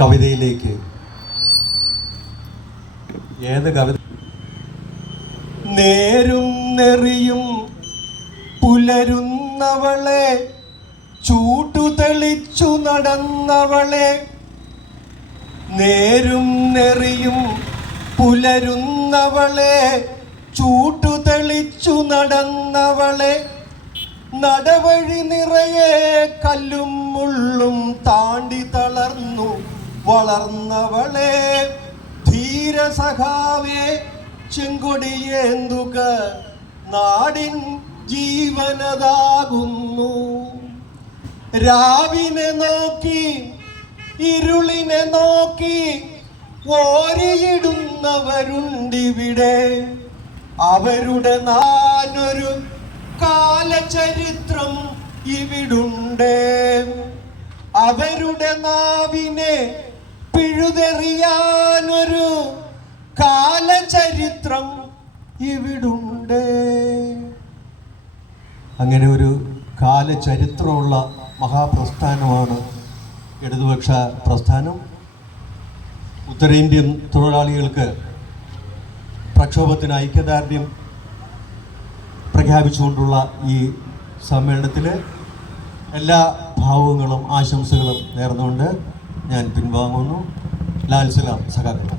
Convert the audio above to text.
കവിതയിലേക്ക്. ഏത് കവിത? നേരും നെറിയും പുലരുന്നവളെ, ചൂട്ടുതെളിച്ചു നടന്നവളെ. നേരും നെറിയും പുലരുന്നവളെ, ചൂട്ടുതെളിച്ചു നടന്നവളെ. നടവഴി നിറയെ കല്ലും മുള്ളും താണ്ടി തളർന്നു വളർന്നവളെ. ധീരസഖാവേ ചെങ്കൊടിയേന്തുക, നാടിൻ ജീവനതാകുന്നു. രാവിനെ നോക്കി ഇരുളിനെ നോക്കി ഓരിയിടുന്നവരുണ്ടിവിടെ. അവരുടെ നാനൊരു കാലചരിത്രം ഇവിടുണ്ട്. അവരുടെ നാവിനെ പിഴുതെറിയാനൊരു കാലചരിത്രം ഇവിടുണ്ട്. അങ്ങനെ ഒരു കാലചരിത്രമുള്ള മഹാപ്രസ്ഥാനമാണ് ഇടതുപക്ഷ പ്രസ്ഥാനം. ഉത്തരേന്ത്യൻ തൊഴിലാളികൾക്ക് പ്രക്ഷോഭത്തിന് ഐക്യദാർഢ്യം പ്രഖ്യാപിച്ചുകൊണ്ടുള്ള ഈ സമ്മേളനത്തിൽ എല്ലാ ഭാവങ്ങളും ആശംസകളും നേർന്നുകൊണ്ട് ഞാൻ പിൻവാങ്ങുന്നു. ലാൽ സലാം സഖാക്കൾ.